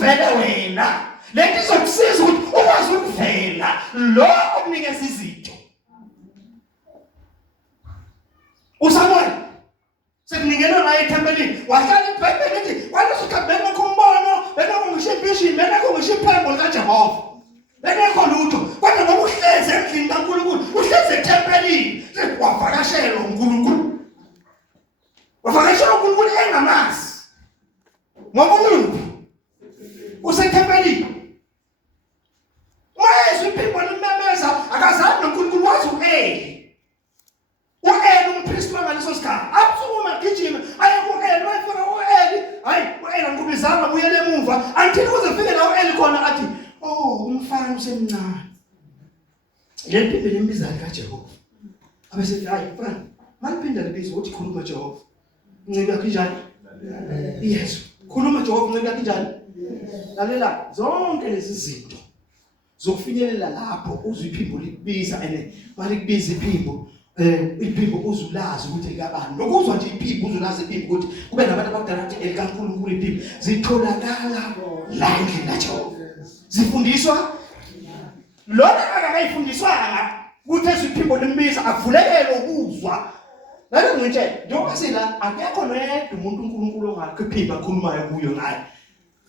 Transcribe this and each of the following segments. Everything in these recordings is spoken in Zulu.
uvele wena. Lethi izokusiza ukuthi ukwazi ukuvela lo okunikeza izinto. Usabona? Sekunikela la ethempelini. Wahlala eBhayibhelini ethi kwalosuka bena kumbono, bena kungishiphishini, bena kungishiphembo likaJehova. Benekho lutho. Kodwa ngoba uhleze endlini kaNkulunkulu, uhleze ethempelini, wavakashela uNkulunkulu. Wavakashela uNkulunkulu engamazi. Ngoba umuntu usethempelini. Manje iphimbo limemeza akazange uNkulunkulu wazi uEli. uEli umpristi wangaleso sikhathi. Abusukuma gijima aye kuEli, wayefika uEli, hayi uEli angikubizanga buyele emuva. Until kuze fike la uEli khona athi, "Oh, umfana usemncane." Le mpimbo lembiza kaJehova. Abesethi, "Hayi mfana, maliphinda libiza ukuthi khuluma Jehova." Ncike yakho njani? Yes. Khuluma Jehova, ncike yakho njani? Lalela zonke lezi zinto zokufinyelela lapho uziphimbo libiza ene malikubiza iphimbo iphimbo uzulazi ukuthi likabani. Lokuzwa nje iphimbo uzulazi iphimbo ukuthi kube nabantu abadala ukuthi elikaNkulunkulu iphimbo zitholakala la endlini kaJehova. Zifundiswa lona akayifundiswanga ukuthi iphimbo limbiza avulekele ukuzwa. Lalo ngitshe njengoba sila akekho noyedwa umuntu uNkulunkulu ongakho iphimbo akhulumayo kuyo ngayo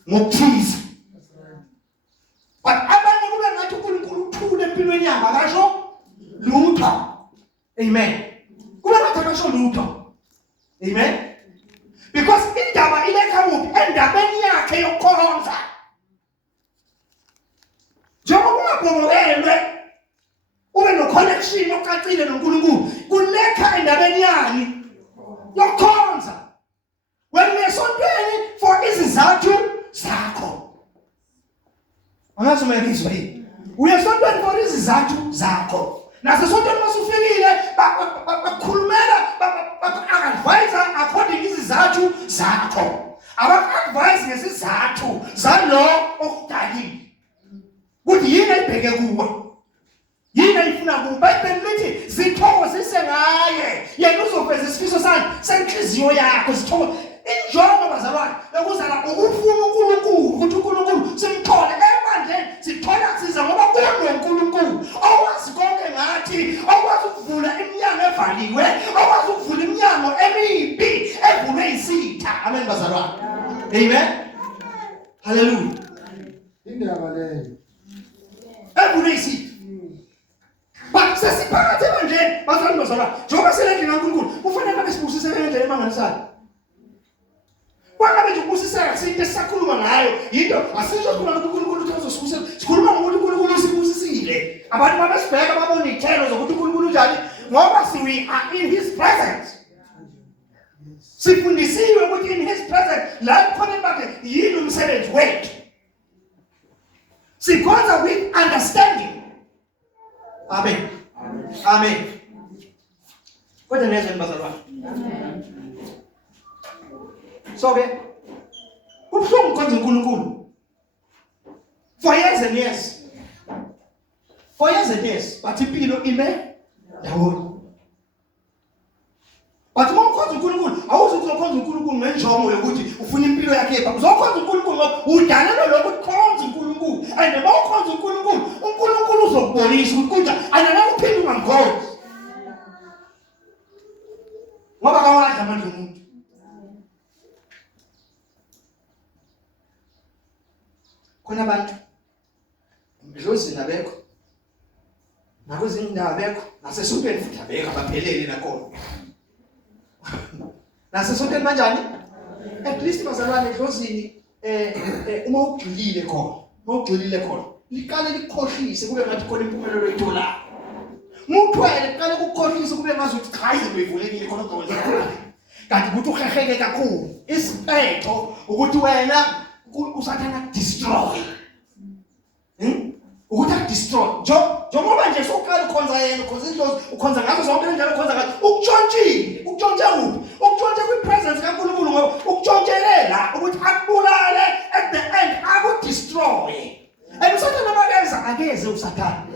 ngokuthiza. But abanye kube ngathi uNkulunkulu uthule empilweni yabo akasho lutho. Amen. Kube ngathi akasho lutho. Amen. Because indaba iletha kuphi? Endabeni yakhe yokukhonza. Njengoba ungabongelwe ube no connection ocacile noNkulunkulu, kuletha endabeni yani yokukhonza. When uyesontweni for izizathu zakho. Angazi umezizwe yini? Uyesontweni for izizathu zakho. Nasesontweni masufikile bakhulumela ba-advise according izizathu zakho. Aba-advise ngesizathu zalo okudalile. Kuthi yini ayibheke kuwe? Yini ayifuna kuwe? iBhayibheli lithi zithokozise ngaye. Yena uzoveza isifiso sakhe senhliziyo yakho zithokoze. Injongo bazalwane lokuzala ukufuna uNkulunkulu ukuthi uNkulunkulu simthole emandleni sithola siza ngoba kunoNkulunkulu owazi konke ngathi, okwazi ukuvula iminyango evaliwe, okwazi ukuvula iminyango emibi evulwe isitha. Amen bazalwane. Amen. Hallelujah. Indaba leyo. Evulwe isitha. But sesiphakathi emandleni bazalwane. Njengoba selendlini kaNkulunkulu kufanele babe sibusise endleleni emanganisayo. Kwangabe nje ukubusiseka sinto esisakhuluma ngayo yinto asisho khona ukuthi uNkulunkulu uzosibusisa. Sikhuluma ngokuthi uNkulunkulu usibusisile. Abantu babesibheka babona ithelo zokuthi uNkulunkulu njani ngoba we are in his presence. Sifundisiwe ukuthi in his presence la khona bakhe yini umsebenzi wethu. Sikhonza with understanding. Amen. Amen. Kodwa nezwe bazalwane. Amen. So ke kubuhlungu konke uNkulunkulu for years and years. For years and years, but impilo ime ndawonye. But mawukhonza uNkulunkulu awuzukukhonza uNkulunkulu ngenjongo yokuthi ufuna impilo yakhe epha. Uzokhonza uNkulunkulu ngoba udalelwe lokho ukukhonza uNkulunkulu. And mawukhonza uNkulunkulu, uNkulunkulu uzokubonisa ukuthi kunja anana uphinde ungamkhonzi. Ngoba kawadla amandla umuntu. Khona abantu Mdlozini abekho, nakwezinye indawo abekho, nasesontweni futhi abekho abaphelele nakhona. Nasesontweni kanjani? At least bazalwane Mdlozini uma ugxilile khona, liqale likhohlise kube ngathi khona impumelelo ethola. Muthwele liqale ukukhohlisa kube ngathi uthi cha izinto ivulekile khona ukwenza. Kanti ukuthi uheheke kakhulu. Isiphetho ukuthi wena usathana destroy. Ukuthi destroy. Njengoba nje sokuqala ukhonza yena, ukhonza ngazo zonke indlela ukhonza ngazo. Ukutshontshile, ukutshontsha kuphi? Ukutshontsha kwi-presence kaNkulunkulu ngoba ukutshontshela ukuthi akubulale at the end akudestroy. And usathana makeza akeze usathana.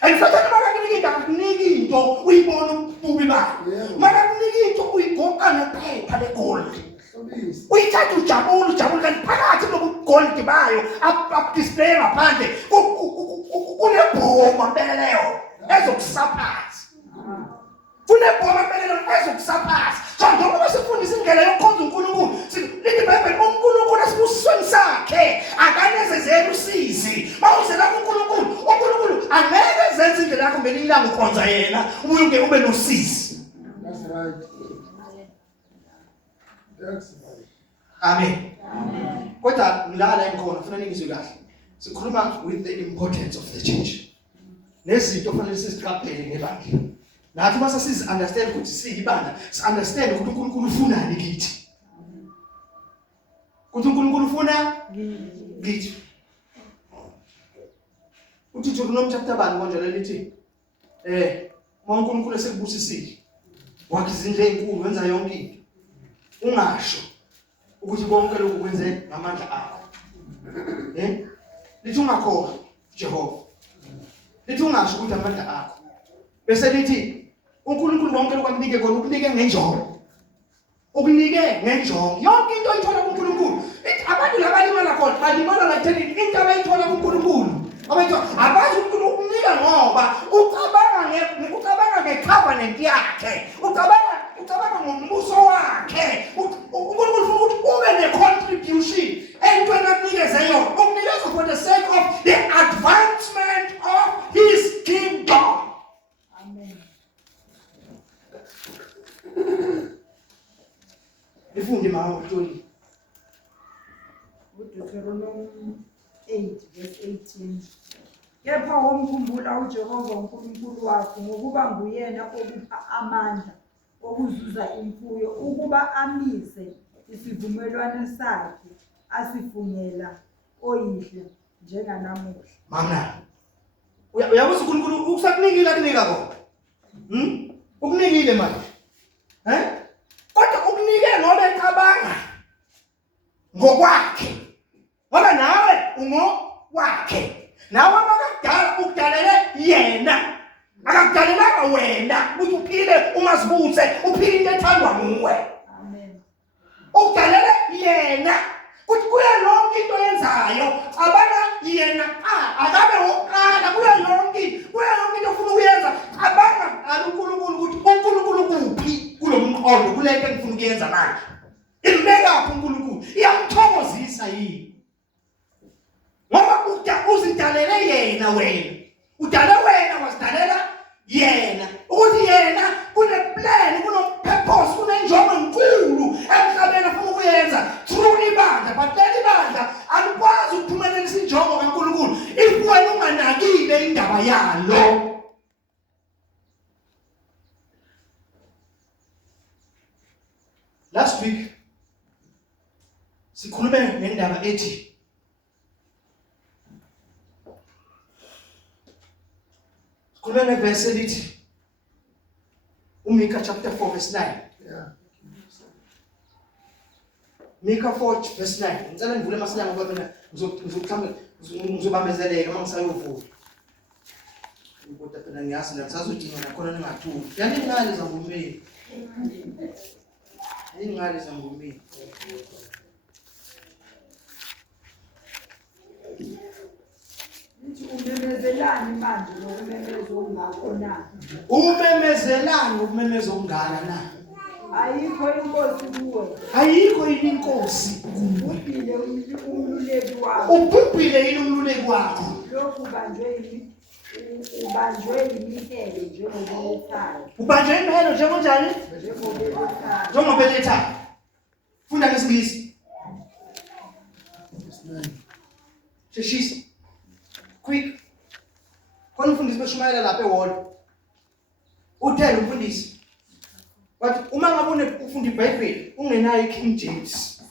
And usathana makakunika into uyibona ububi bayo. Makakunika into uyigoqa ngephepha legold. Uyithatha ujabula kanti phakathi lobu gold bayo display ngaphandle kunebhoma mpeleleyo ezokusaphaza. Kunebhoma mpeleleyo ezokusaphaza. So njengoba sifundisa indlela yokukhonza uNkulunkulu, lithi iBhayibheli uNkulunkulu asibusisweni sakhe akanezezeli usizi. Mawuzela uNkulunkulu angeke zenze indlela yakho ngelinye ilanga ukhonza yena ubuye ube nosizi. That's right. That's right. Amen. Kodwa ngilala enkhona kufanele ngizwe kahle. Sikhuluma with the importance of the church. Nezinto kufanele siziqaphele ngebandla. Nathi mase sizi understand ukuthi siyibandla, si understand ukuthi uNkulunkulu ufunani kithi. Ukuthi uNkulunkulu ufuna kithi. Uthi Deuteronomy chapter 1 manje lithi uNkulunkulu esekubusisile. Wakhe izindle ezinkulu wenza yonke into. Ungasho ukuthi konke lokhu kwenze ngamandla akho. Lithi ungakhohlwa Jehova. Lithi ungasho ukuthi amandla akho. Bese lithi uNkulunkulu konke lokhu akunike kona ukunike ngenjongo. Ukunike ngenjongo. Yonke into oyithola kuNkulunkulu. Abantu labalimala khona balimala latheni into abayithola kuNkulunkulu. Abazi uNkulunkulu ukunika ngoba ucabanga ngecovenant yakhe. Ucabanga ngombuso wakhe. uNkulunkulu ufuna ukuthi ube ne-contribution entweni akunikeze yona. Ukunikeza for the sake of the advancement of his kingdom. Amen. Ifunde mama uToli. Deuteronomy 8 verse 18. Kepha womkhumbula uJehova uNkulunkulu wakho ngokuba nguyena okupha amandla okuzuza imfuyo ukuba amise isivumelwano sakhe asifungela oyihle njenganamuhla. Mama. Uyabuza uNkulunkulu ukusakunikile akunika kona. Ukunikile manje. Kodwa ukunike ngoba ecabanga ngokwakhe. Ngoba nawe ungowakhe. Nawe akakudala ukudalele yena. Akakudalelanga wena ukuthi uphile umazibuthe uphile into ethandwa nguwe. Amen. Ukudalele yena. Kuthi kuya yonke into yenzayo cabanga yena akabe uqala kuya yonke into ofuna ukuyenza cabanga uNkulunkulu ukuthi uNkulunkulu kuphi kulomqondo kulento engifuna ukuyenza manje. Imbeka uNkulunkulu iyamthokozisa yini? Ngoba uzidalele yena wena. Udale wena wasidalela yena. Ukuthi yena kuneplan, kunopurpose, kunenjongo enkulu emhlabeni afuna ukuyenza through ibandla. But leli bandla alikwazi ukuphumelelisa injongo kaNkulunkulu if wena unganakile indaba yalo. Last week sikhulume ngendaba ethi Kulene verse lithi Micah chapter 4 verse 9. Yeah. Micah 4 verse 9. Ngicela ngivule amasilanga ngoba mina ngizobambezeleka mangisayovula. Kodwa phela ngiyazi ngisazodinga nakhona ningathuli. Yani ingane zangumeni. Ingane zangumeni. Umemezelani manje nokumemeza ongakhona? Umemezelani ukumemeza ongana na? Ayikho inkosi kuwe. Ayikho yini inkosi kuwe? Ubhile umluleki wakho. Ubhubhile yini umluleki wakho? Lokhu ubanjwe yimihelo njengobelethayo. Ubanjwe imihelo njengonjani? Njengobelethayo. Njengobelethayo. Funda ngesingisi. Sheshisa. Quick. Khona umfundisi beshumayela lapha ewall. Uthela umfundisi. But uma ngabe ufunda iBhayibheli ungenayo iKing James.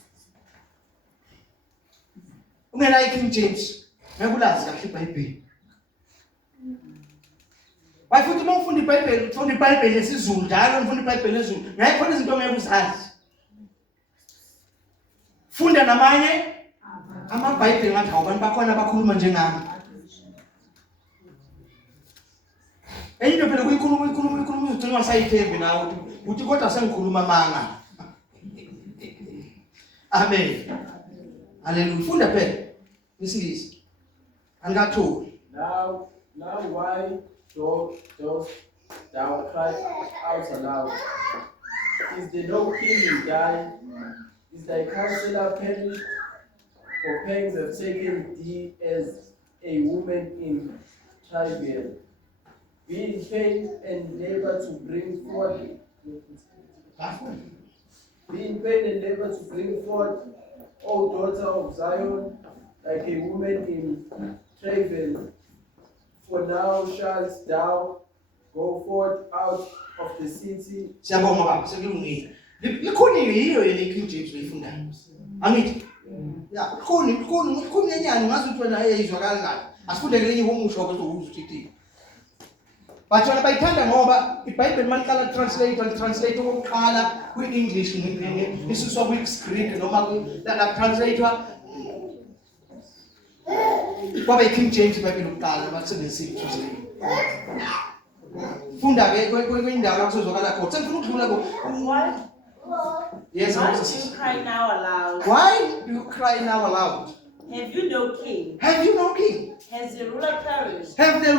Ungenayo iKing James. Ngeke ulazi kahle iBhayibheli. Bayifuthi uma ufunda iBhayibheli, ufunda iBhayibheli lesizulu njalo, ufunda iBhayibheli lesizulu. Ngeke khona izinto ongeke uzazi. Funda namanye amaBhayibheli ngathi awubantu bakhona abakhuluma njengami. Eyinto phela kuyikhuluma ugcina wasayithembi nawe uthi kodwa sengikhuluma manga. Amen. Hallelujah. Funda phela. Isilisa. Angathuli. Now why dost thou cry out aloud? Is there no king in thine? Is thy counselor perished? For pangs have taken thee as a woman in travail. Be in pain and labor to bring forth. Be in pain and labor to bring forth, O daughter of Zion, like a woman in travail. For now shalt thou go forth out of the city. Siyabonga baba, sekulungile. Likhonile yiyo le King James leyifundayo. Angithi? Ya, likhoni yenyani ngazi ukuthi wena ayizwakala kahle. Asifunde ngelinye umusho ukuthi uzuthithini. Bathona bayithanda ngoba iBhayibheli maliqala translate okokuqala kwi-English isuswa kwi-Greek noma la translatewa kwaba i-King James iBhayibheli lokuqala basebenzisa i-translate. Funda ke kwindawo la kusezwakala khona. Sengifuna ukudlula ko. Yes, Why do you cry now aloud? Why do you cry now aloud? Have you no king? Have you no king? Has the ruler perished? Have the